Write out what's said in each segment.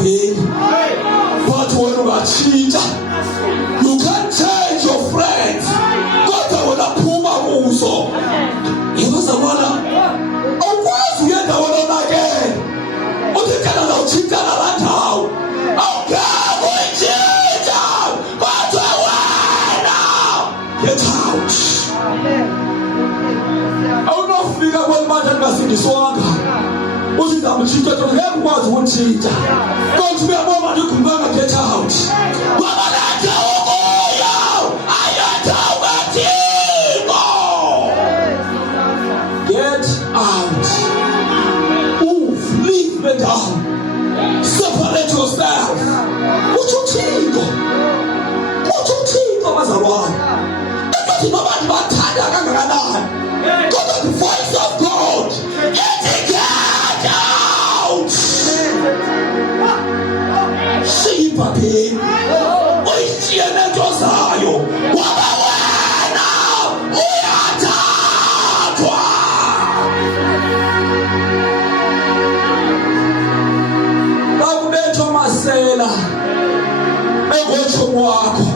baby. But when you are cheater, you can't change your friends. God will Phuma uso. You know someone. Oh, once we get the one again. Oh, they cannot cheat and around how. Okay, we cheat out. But why now? Get out. I will not figure what matter was in this one. What is that? Cheater to help was one cheater. Don't be a moment you can get out. Mama, that's how I get out. Move, leave me down. Separate yourself. What you think? What you think of as a one? That's what about God, the voice of God. Get out. See, papi. Usene tozayo. Wabawena. Uyatatwa. Bakubetho masela. Ekwecho mwakho.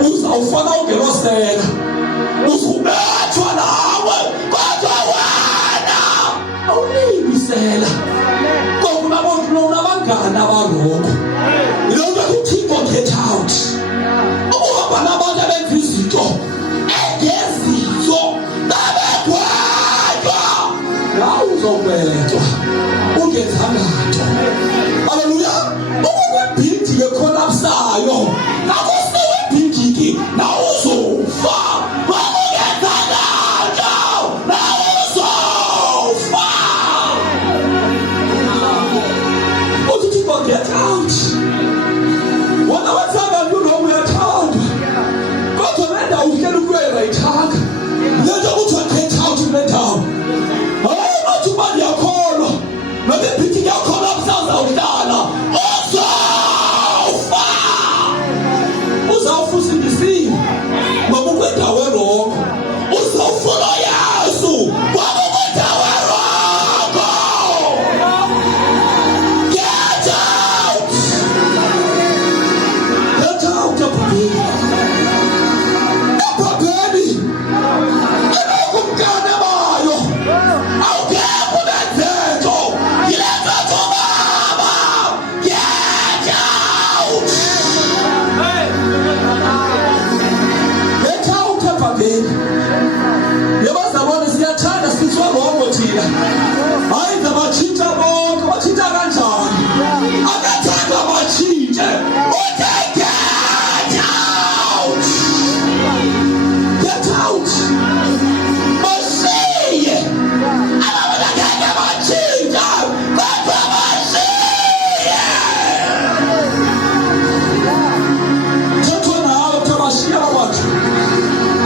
Uzawufana ungelosela. Uzubethwa nawe. Kodwa wena awulibisela. Unabangana abangoko. Yilonto uThixo get out. Ukuhamba nabantu abenza izinto engezizo nabegwetwa. Nawe uzobethwa. Ungezangatho. Haleluya. Ukukwebhidi ekolapsayo. Akusiwe ebhidiki na uzofa. Get out. What I was saying, you know, we are told. Go to let down, we can go right talk. Let the water get out in the town. Oh, not too bad, your call. Not the pity your call up sounds out down. Also, who's our foot in the sea? But we went away wrong. Who's our foot? I asked you. What we went away wrong?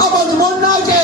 Abantu bonake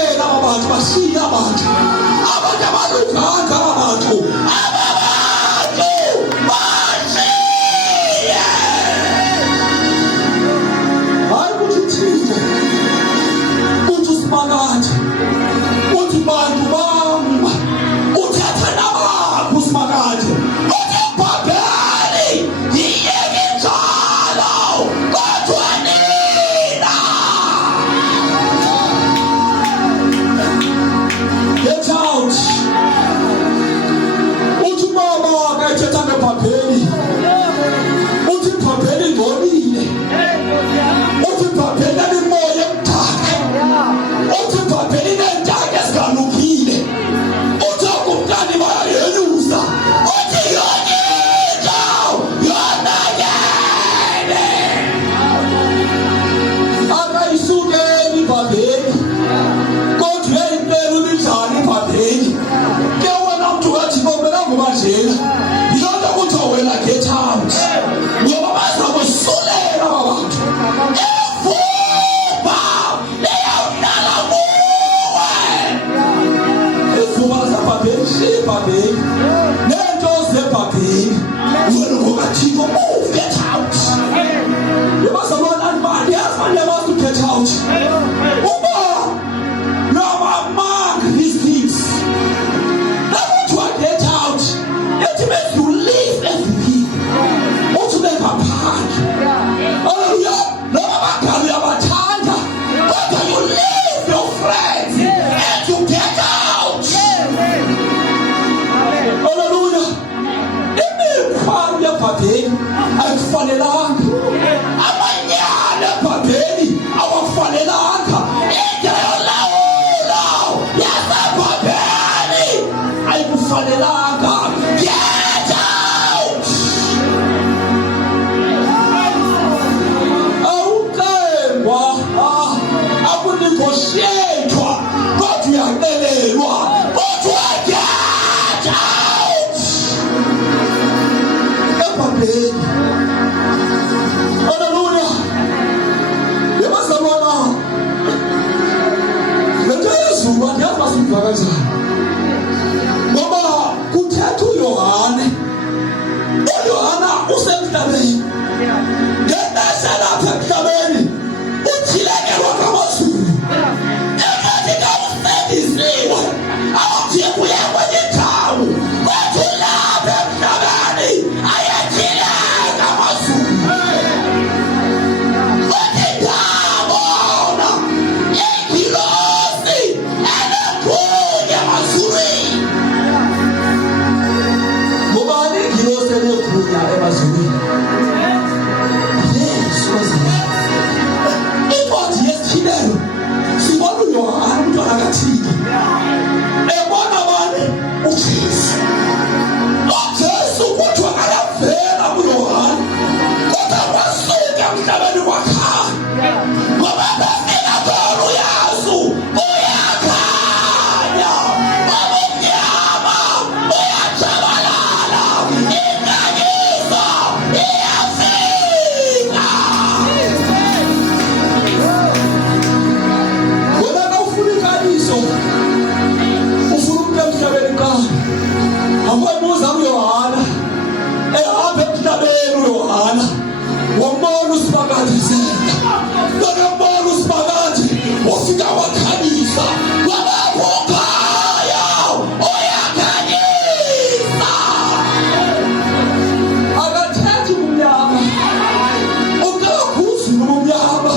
emakhaya ngoba besingakhola uyazi uyakhanya obumnyama uyatshabalala inkanyiso iyafika. Wena kawufuna inkaniso ufuna umuntu emhlabeni kani akwabuza uYohana apha emhlabeni uYohana wambona usibakathi wakambona usibakathi wafika wakhanyisa walapho khaya uyakhanyisa akathethi umnyama ukakuzulu umnyama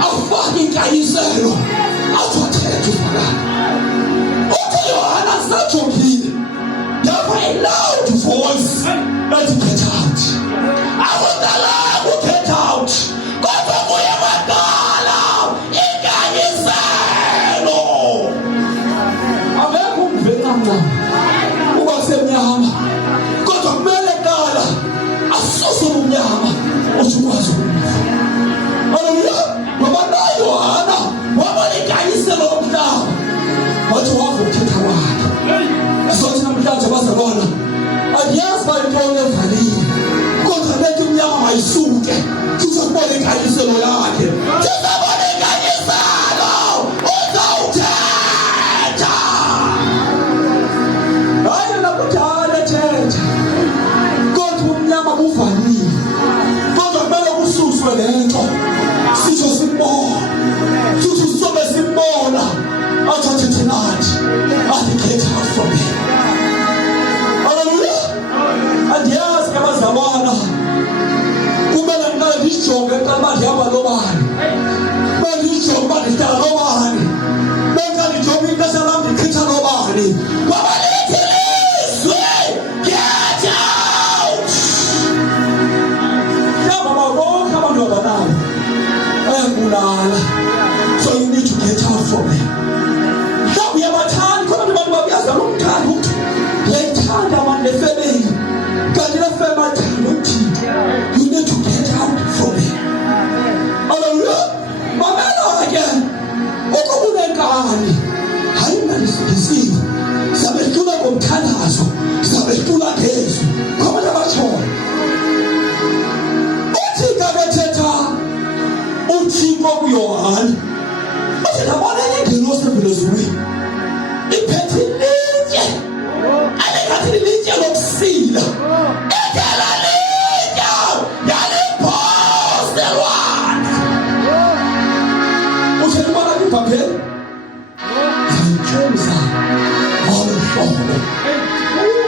afake inkanyiselo athathethe ufakazi uthi Yohana sajongile yaba a loud voice ethi get out. Akudala get out kodwa kuye badala inkanyiselo abekho umvena mncane uba semnyama kodwa kumele qala asuse umnyama usikwazi ukufa. Haleluya. Ngoba nayo Yohana wabona inkanyiselo yomhlaba wathi wavuthetha wakhe sothi namhlanje bazabona adiyazi bayintoni evalile kodwa lethu umnyama mayisuke sizobona inkanyiselo yakhe sizobona inkanyiselo uzawuthetha hayi nakudala ethetha kodwa umnyama buvalile kodwa kumele kususwe lento sisho simbona sithi sizobe simbona athathethe nathi athi get out from here. Hallelujah. Andiyazi abazalwana kumele ngiqale ndijonge xa ndihamba nobani bendijonge uba ndihlala nobani benxa ndijonge ixesha lam ndichitha nobani ngoba lithi lizwe get out. Yaba bonke abantu abanayo bayabulala so you need to get out from here. Mhlawumbi uyabathanda khona abantu babuyaza lo mthanda uthi ngiyayithanda mani le family kanti le family athanda uthini. You need to get out from here. Hallelujah. Mamela ke okubunenkani hayi mnanisidisiwe sabehlula ngomthandazo sabehlula ngezwi ngabantu abatshoyo uthi kabethetha uthixo kuYohana uthi ndabona ingelosi evela ezulwini iphethe ilitye alingathi lilitye lokusila edala litya yaliphoselwana uthi ndibona kwibhabheli zayitshomisa ngolo hlobo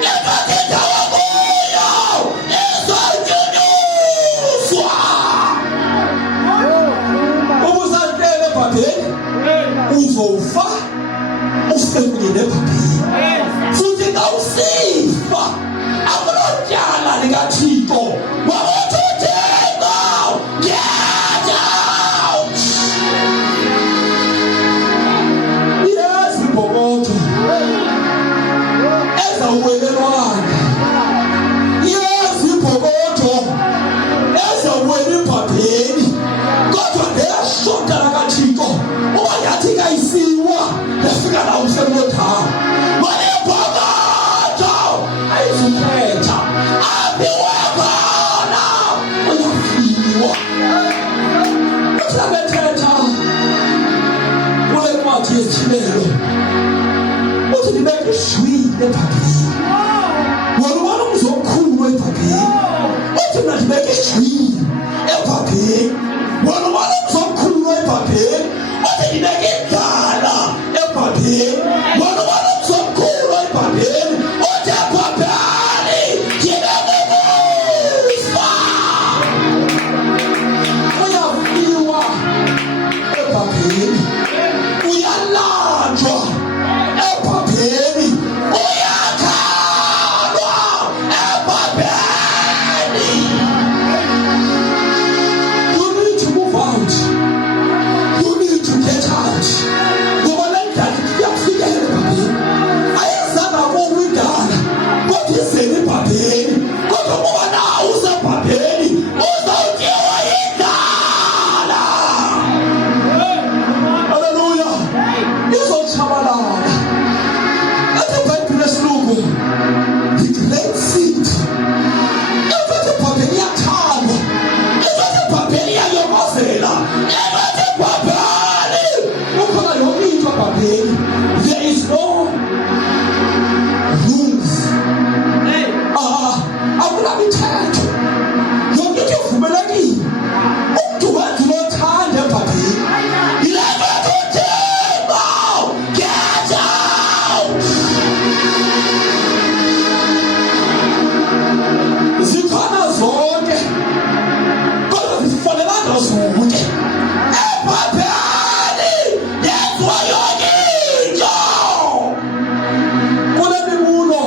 engathi indawo kuyo izawutyunyuzwa ubusatele ebhabheli uzofa ufe kunye nebhabheli futhi xa usifa akulotyala likathixo wabuthi uthixo get out. Yes ibhokotho ezawuwelelwana yes ibhokotho ezawuwela ibhabheli kodwa ndeyashota lakathixo uba yathi kayisiwa yafika nawo usemlothayo wale ibhokotho ayizukhetha aphi wekhona uyafiwa. Uhlabethetha kule ncwadi yesithibelo uthi ndibeke ishwili ebhabheli wona ubona umzi omkhulu webhabheli uthi mna ndibeke ishwili ebhabheli wona ubona umzi omkhulu webhabheli uthi ndibeke indlala ebhabheli wona ubona umzi omkhulu webhabheli uthi ebhabheli yinekukufa uyafiwa ebhabheli uyalanjwa ebhabheli uyakhalwa ebhabheli. You need to move out. You need to get out. zonke ephapheni yenziwa yonke into. Kule mibulo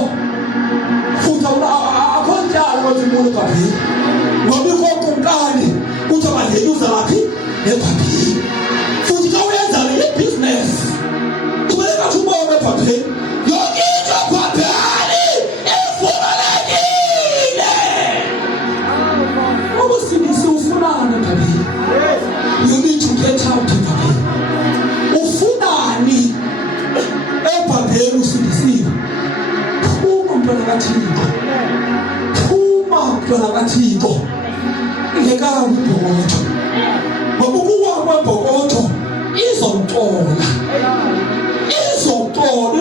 futhi akho njalo kwezibulo ephapheni ngoba ikokunkani kuthi abangenyuza laphi ephapheni. Futhi xa uyenza le business kumele kathi ubone ephapheni yonke into ephapheni ivumelekile. Ubusindisi ufunani ephapheni? You need to get out ephapheni. Ufunani ephapheni usindisiwe? Phuma mntwana kaThixo, phuma mntwana kaThixo. Ingekabi ibhokotho ngoba ukuwa kwebhokotho izomtola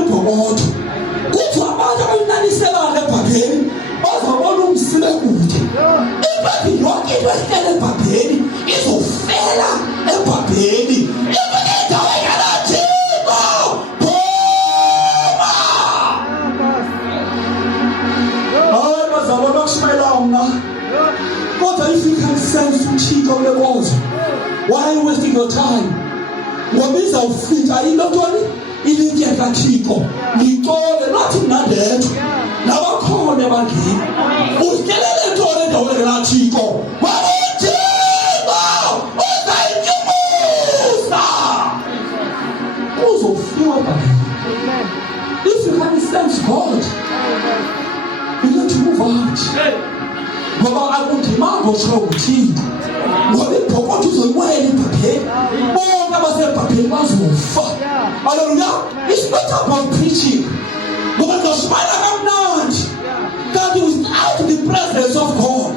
ibhokotho. Kuthi abantu abayinaniselana ebhabheni bazabona umsile kude. Impephi yonke into ehlele ebhabheni izofela ebhabheni. Indawo enganathixo phuma. Hayi bazabona ukushumayela mna. Kodwa if you can sense uThixo ulekozo, why are you wasting your time? Ngoba izawufika into ntoni ilitye kaThixo litole nathi mnandethu nabakhona ebandleni. Usikelele ntoni endaweni kaThixo? Ngoba uThixo uzayinyumusa uzofika ebandleni. If you can sense God, you need to move out. Ngoba akudimanga utsho uThixo ngoba ibhokotho uzoyiwela ebhabheni. Bonke abasebhabheni bazofa. Hallelujah. It's not about preaching. Ngoba ndizoshumayela kamnandi kanti without the presence of God.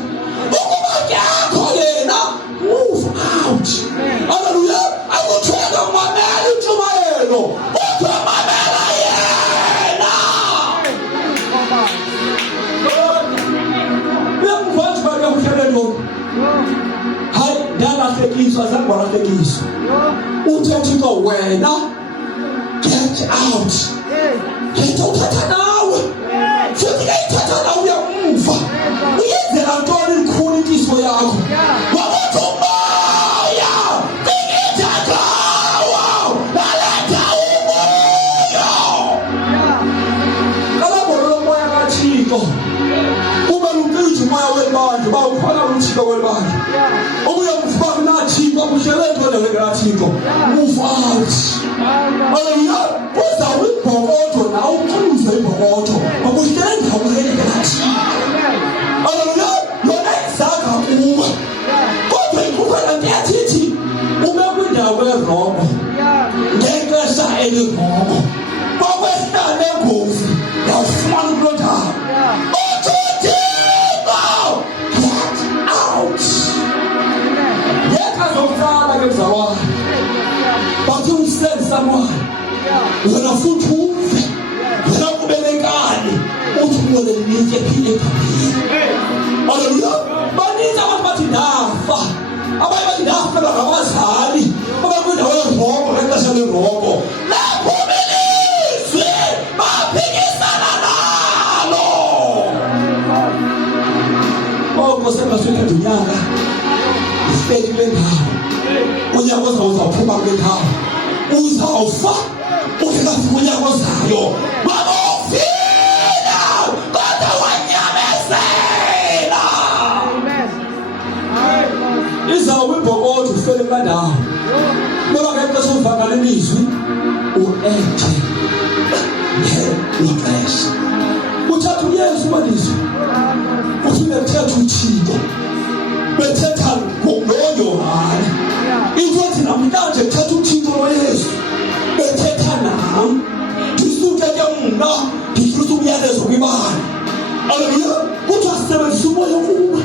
Ukuba yakho yena move out. Hallelujah. Akuthenga mamela intshumayelo kodwa mamela yena. Uyamvathi baka mhlelelo. Hayi ndalahlekiswa zakubalahlekiswa. Uthethiko wena get out. Ngithatha nawe. Futhi ngithatha nawe uyamva. Uyenzela ntoni ikhulu inhliziyo yakho? Wabuthi umoya ngiyithathawo naletha umoya. Kalabona lo moya kaThixo. Uma lumpitha umoya webandla bawukhona uThixo webandla. Ubuyamfaka naThixo kuhlele ntoni kaThixo. Move out. Hallelujah. Uzawuba ibhokotho nawe uqinise ibhokotho ngoba uhlele endaweni kaThixo. Hallelujah. Yona izakha kuwe kodwa ikhukhala ndiyathi ube kwindawo erongo ngexesha elirongo kwakwesihlane engozi yawufumana kuloo ndawo. Get out. Yeka zokuqala ke mzawami bathi umsele someone wena futhi uve wena kubelekani uthi ubone nitye phile ebhabheni. Hallelujah. Baninzi abantu bathi ndafa, abanye bathi ndafa ngabazali abakwindawo erongo ngexesha lerongo. Laphumelizwe baphikisana nalo. Sengaswethetha unyaka ifeli kule ndawo. Unyaka ozayo uzawuphuma kule ndawo. Uzawufa ungekafika unyaka ozayo. Ngoba ufina kodwa wanyamezela. Izawuba ibhokotho ufele kule ndawo. Ngoba ngexesha uvakala ilizwi u-ekhe ngexesha. Uthatha uYesu ubalizwe. Ufike bethetha uThixo bethetha ngoYohane. Into ethi namhlanje bethetha uThixo noYesu bethetha nam. Ndisuke ke mna ndidlulisa umyalezo kwibandla. Hallelujah. Kuthiwa sisebenzisa umoya kuwe.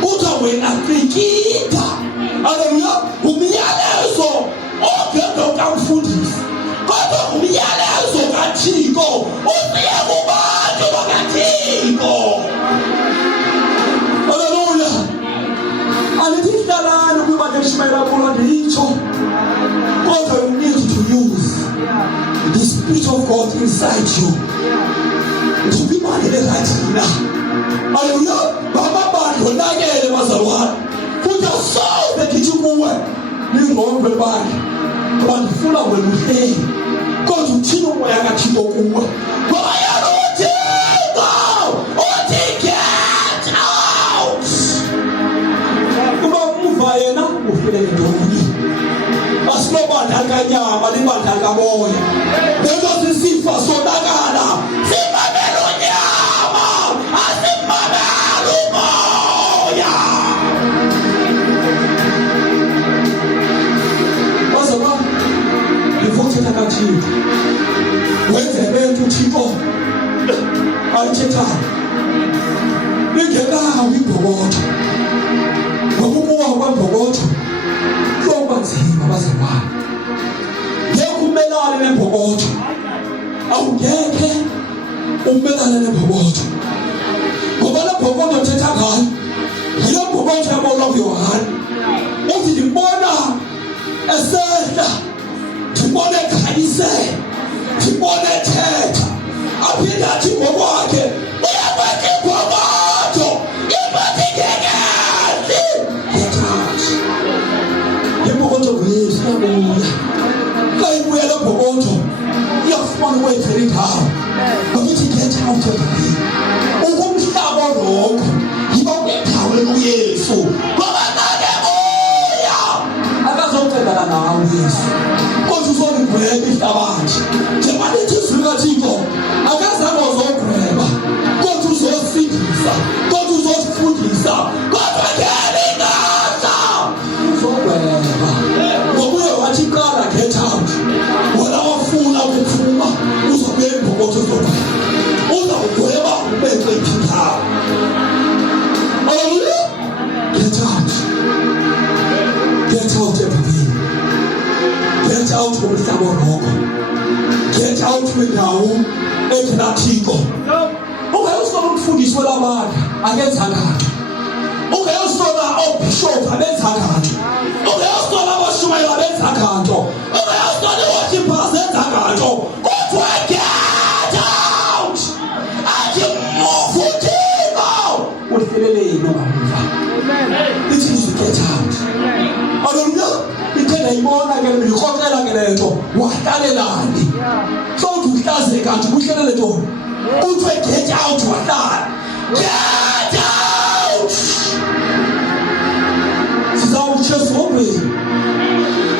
Kuthiwa wena fikida. Hallelujah. Umyalezo ongekho kamfundisi kodwa umyalezo kaThixo usiye kubantu bakaThixo. Hallelujah. Alidihlalana ukuba ngeshumayela kulo nditsho kodwa you need to use the Spirit of God inside you to be mandele right now. Hallelujah. Baba bantu nakele bazalwane futhi solve the lithi kuwe lingqondo bakhe ngoba ndifuna wena uhleli kodwa uthini umoya kaThixo kuwe ngoba yena uThixo uthi get out kuba umva yena ufike entoni asilobandakanyama libandakamoya lezo zisifa sonakala simamela unyama asimamela umoya wazaba livuthela kaThixo wenzele uThixo ayithethayo lingenawo imbokotho ngokubuka kwembokotho kwanzima bazalwane ngeke umelane nembokotho awungeke umelane nembokotho ngoba lembokotho thetha ngayo yiyo mbokotho yabona kuYohane uthi ndibona esehla ndibona ekhanyisela ndibona ethetha aphinde athi ngokwakhe uyabona imbokotho ibona ingekezi yethatha imbokotho wethu yabuya kayibuya le mbokotho iyafumana ukwethela indawo ngokuthi get out of me ukumhlaba lokho yiba kwindawo ekuYesu ngoba nake buya akazoncedana nawe uYesu kodwa uzoligweba ihlabathi njengoba lithi izwi likaThixo akazange uzogweba kodwa uzosindisa kodwa uzosifundisa kodwa ngelingaza uzogweba ngokuye wathi qala get out wena wafuna ukuphuma uzobuya imbokotho uzogweba uzawugweba ubeke iphindawo hallelujah get out everything get out umhlaba wonke get out kwindawo ekinaThixo ungayosona umfundisi welamandla akenzanga nto ungayosona obishop abenzanga nto ungayosona abashumayeli abenzanga nto ungayosona iworshippers abenzanga nto kodwa get out athi move uThixo uhleleleni ongamuva ithi get out hallelujah ngiyayibona ke ngikhokhela ke lento wahlalelani so uhlaze kanti kuhlelele ntoni kuthiwe get out wahlala get out sizawutshe sobheni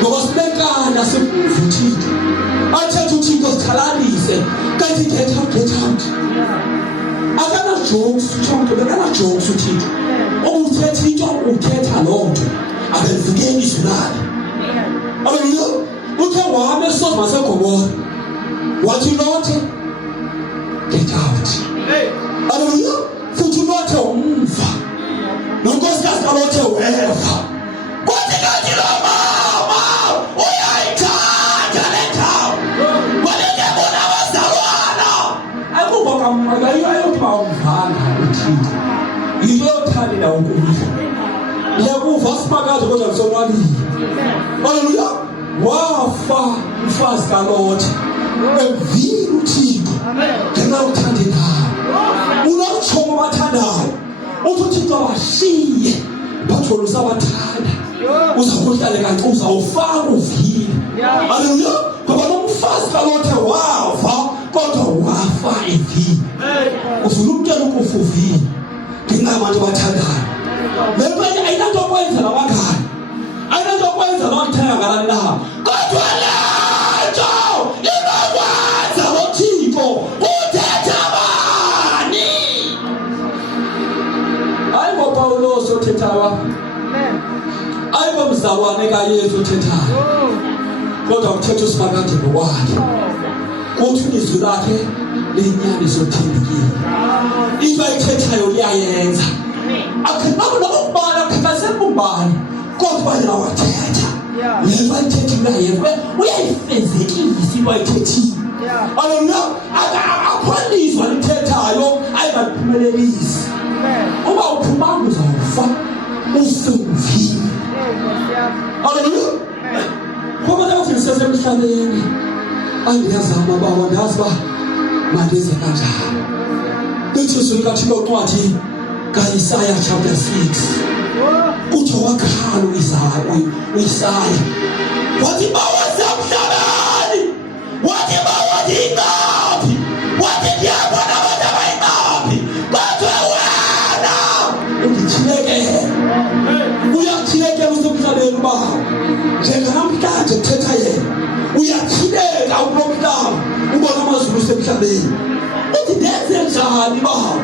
ngoba sibekana sivuthile athethe uThixo sikhalalise kanti get out akana jokes uThixo akana jokes uThixo ukuthetha into uthetha loo nto abenvikeni izulane hallelujah uthe wahamba eSodoma naseGomora wathi lothe get out hallelujah futhi lothe umva nonkosikazi kalothe weva kwathi kanti lo mama uyayithanda le ndawo walekebona abazalwana ayikuba akayiyokuba umvanga uThixo yiyothandela uNkulunkulu yakuva sipakazi kodwa kusonwabile hallelujah wafa umfazi kaLothe emvile uThixo ngenxa yokuthanda nawe unokuthoma abathandayo uthi uThixo abashiye bathola usabathanda uzakuhlale kanti uzawufaka uvile hallelujah ngoba nomfazi kaLothe wafa kodwa wafa evile ufuna ukutshela ukufa uvile ngenxa yabantu abathandayo lento ayinanto okwenza labangani ayinanto okwenza nokuthenga ngalani na kodwa lento inokwenza noThixo uthetha bani hayi ngoPawulos othethayo hayi ngomzalwane kaYesu othethayo kodwa kuthetha uSimakade ngokwakhe kuthi izwi lakhe liyinyaniso thembekile into ayithethayo liyayenza akubana akhasebumbani kodwa yena wathetha lento ayithetha uyayenza uyayifezekisa into ayithethile hallelujah akhwalizwa lithethayo ayingaphumelelisi uba uphumanga uzawufa usuvile hallelujah ngoba nathi sisemhlabeni angiyazama baba ndazi ba mandenze kanjani lithi izwi likaThixo ncwadi kaIsaya chapter 6 Kuthiwa wakhala u-Isaya wathi bawasemhlabeni, wathi bawazingaphi, wathi ndiyabona abantu abayingaphi, kodwa wena undithiyekele. Uyakuthiyekela usemhlabeni uba njenganamhlanje kuthetha yena, uyathiyeka ukulo mhlaba ubona amazulu usemhlabeni. Uthi ndenze njani baba?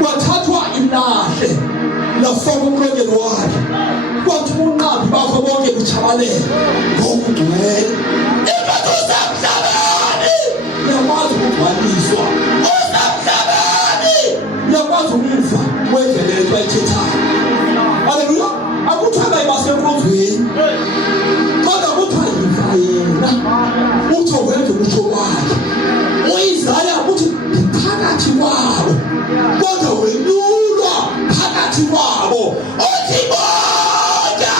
Kwathathwa ilahle lafaka umlonyeni wakhe, kwathiwa unqabi bakho bonke butshabalele ngokungcwele. Ingathi usemhlabeni uyakwazi ukugcwaliswa, usemhlabeni uyakwazi ukuva wendlela yethu ayithethayo. Haleluya. Akuthiwa ngayibasenkonzweni, kodwa kuthiwa yiva yena, utsho wenze ukutsho kwakhe. U-Isaya uthi phakathi kwabo, kodwa wenyulwa phakathi kwabo. Uthi bonke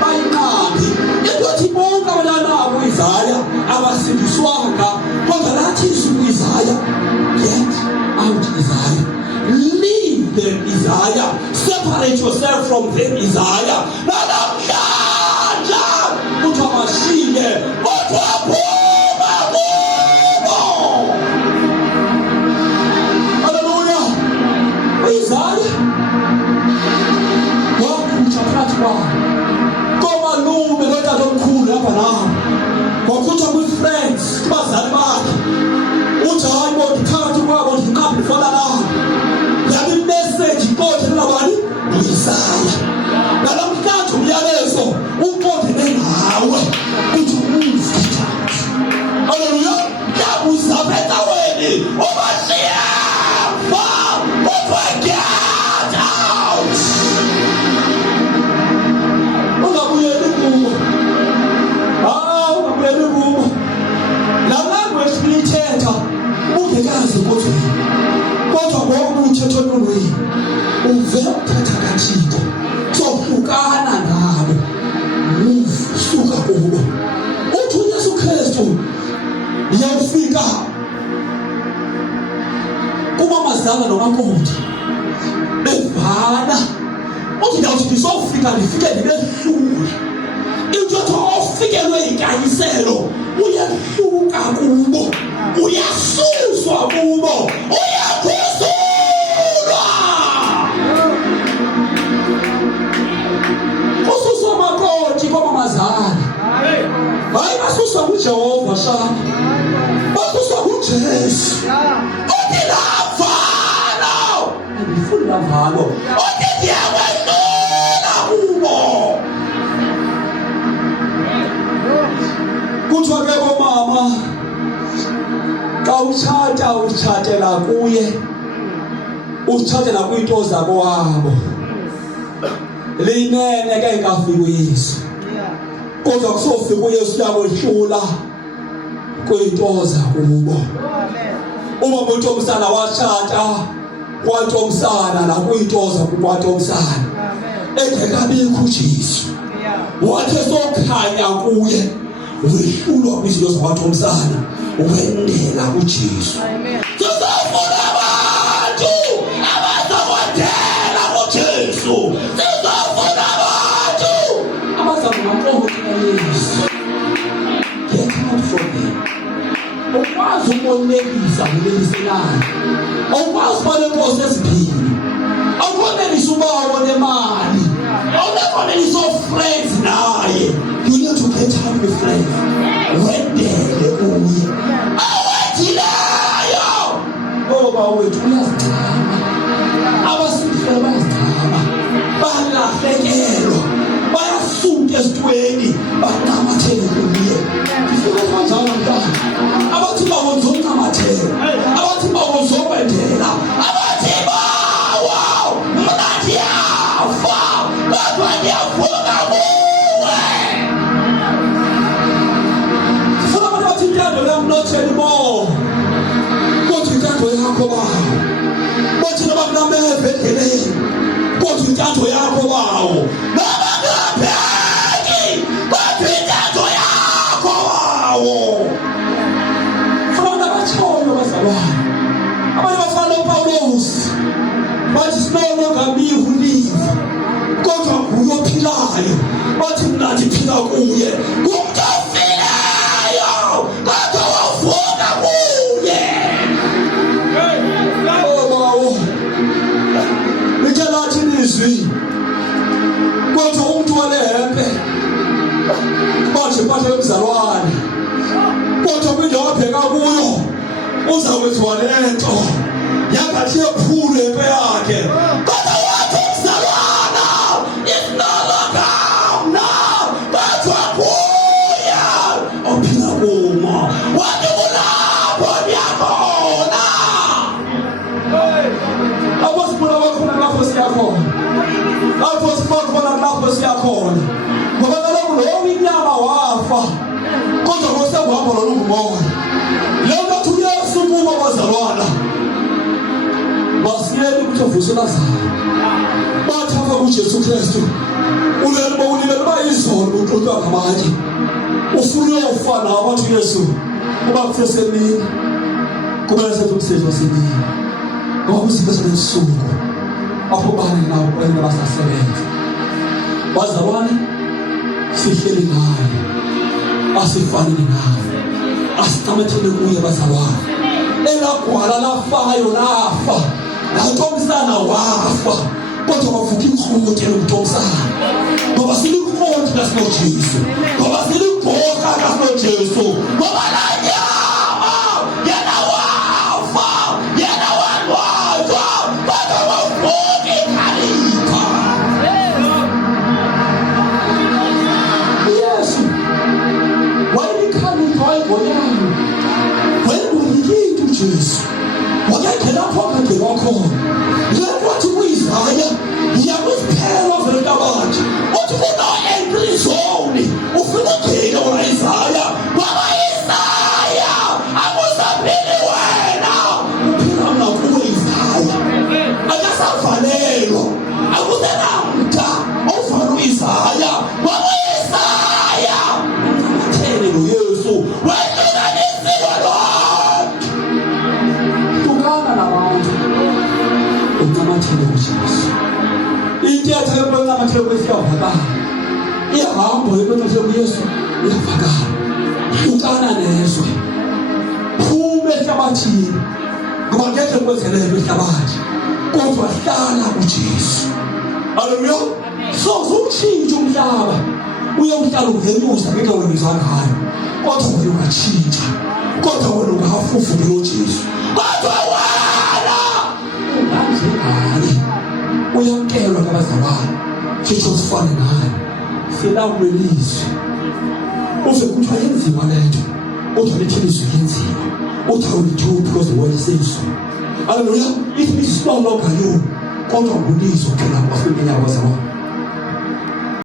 bayinqabi. Into ethi bonke abantwana u-Isaya abasindiswanga, kodwa lathi izwi u-Isaya, get out Isaiah, leave them Isaiah, separate yourself from them Isaiah. Namhlanje kuthiwa bashiye, kuthiwa phuma kubo. Haleluya. U-Isaya wakhutshwa phakathi kwabo, komalume notatomkhulu lapha nabo, wakhutshwa kwi-friends, kubazali bakhe. Uthi hayi bo, phakathi kwabo ndinqabi ndifana nabo. Yabe imessage iqondene nabani? U-Isaya. Namhlanje umyalezo uqondene nawe, uthi umzitha. Haleluya. Yabuza endaweni ubashiyafa, kuthiwa get out. Ungabuyeli kubo. Ungabuyeli kubo. Laa language niyithetha ungekazi kodwa ngoku uthetha olulwini uvela ukuthetha kaThixo, sohlukana nabo, suka kubo. Uthi uYesu Kristu yawufika kumamazala nomakoti bevana. Uthi ndawuthi ndisofika ndifike ndibehlule. Into ethi ofikelwe yinkanyiselo uyahluka kubo, uyasuswa kubo, uyakhusulwa. Ususwa makoti kwamamazala, hayi basuswa nguJehova shaka, basuswa nguJesu. Uthi lavalo, andifuni lavalo, uthi ndiyawehlula kubo. Kuthiwa ke bomama, xa utshata utshatela kuye, utshatela kwiinto zakowabo. Liyinene ke ingafika uYesu, kodwa kusofika uYesu uyakohlula kwiinto zakubo. Uma untomsana watshata kwantomsana nakwiinto zakukwantomsana, engekabikho uJesu, wathi sokhanya kuye wehlulwa kwizinto zakwantomsana, wendela kuJesu. Sizofuna abantu abazakwendela kuJesu. Sizofuna abantu abazakunqoba Yesu. Get out from them. Ukwazi umonelisa uleliselana, ukwazi uba nenkosi eziphili, awumonelisa ubawo nemali, awunemonelisa o-friends naye. You need to get out with friends. Wendele kuye. Awethileyo ngoba wethu uyazigcama, abasindileyo bayazigcama, balahlekelwa, bayasuka esitweni, banqamathele kuye. Ndifuna kanjalo mntana, abathi bawonza unqamathela, abathi bawonza ukwendela, abathi bawo mna ndiyafa kodwa ndiyavuka kuwe. Ndifuna abantu bathi intando yam not anymore, kodwa intando yakho bawo. Bathi noba kunameva endleleni, kodwa intando yakho bawo. Noba kungapheki, kodwa intando yakho bawo. Funa abantu abatshoyo bazalwane, abantu abafana noPawulos, bathi it's no longer me who live, kodwa kuye umuntu ofileyo kodwa wavuka kuye. Bawo likhalathi ilizwi kodwa umuntu walehempe manje impahla yomzalwane kodwa kwinto wabheka kuyo uzakwenziwa lento yangathi yephulu empe yakhe kodwa wathi umzalwana is no longer now kodwa kuya ophila kuma wathi kulapho ndiyakhona. Abosibona bakhona lapho siyakhona, lapho sibakhona lapho siyakhona ngoba kaloku lowo inyama wafa kodwa kwesekuhamba nolungumoya. Lento athi uyesu kubo bazalwana basiyeni ukuthi avuse Lazaro bathi apha kuJesu Kristu ulele uba izolo uxutywa ngabanye ufuna uyofa nawo bathi uYesu kuba kusesemini kumele sethu umsebenzi wasemini ngoba kuzinto ezinesuku apho bani nawo kwena basasebenza. Bazalwane sihleli naye asifani naye asicamethele kuye bazalwane. Elagwala lafayo lafa laThomsana wafa kodwa wavuka inkruthe lokuThomsana ngoba silinkruthe kasinoJesu ngoba silingokha kasinoJesu ngoba la nyama yena wafa yena wanwatywa kodwa wavuka ikhalipha. Yesu wayikhalipha wayigoyana wayengolilindi uJesu wakengena apho akangena khona. Yena wathi kuyizaya yakuziphelwa vele ntabantu uthi kuno-entry zone ufika ugene wona Isaya ngoba Isaya akusaphili wena uphila ngakuwe Isaya akasavalelwa akusenamda ovale uIsaya ngoba Isaya uthele noYesu wehlukanisiwe lonke. Hlukana nabantu uncamathele kuJesu. Intetha yento encamathele kuYesu iyavakala, ihambo yento encamathele kuYesu iyavakala. Hlukana nezwe, phuma ehlabathini ngoba ngeke kwenzeleke ehlabathi kodwa hlala kuJesu. Haleluya. So umtshintsha umhlaba uyawuhlala ungenyusa ngento olungizwa ngayo kodwa wena ungatshintsha kodwa wena ungafufuke noJesu kodwa wena unganjengani uyamkelwa ngabazalwane sitsho sifane naye silawule ilizwi uve kuthiwa yenziwa lento kodwa lithi ilizwi lenziwa uthi awulithuthi because the word says so. Haleluya. It is no longer you kodwa ngulizwi ophela kwafika inyama bazalwane.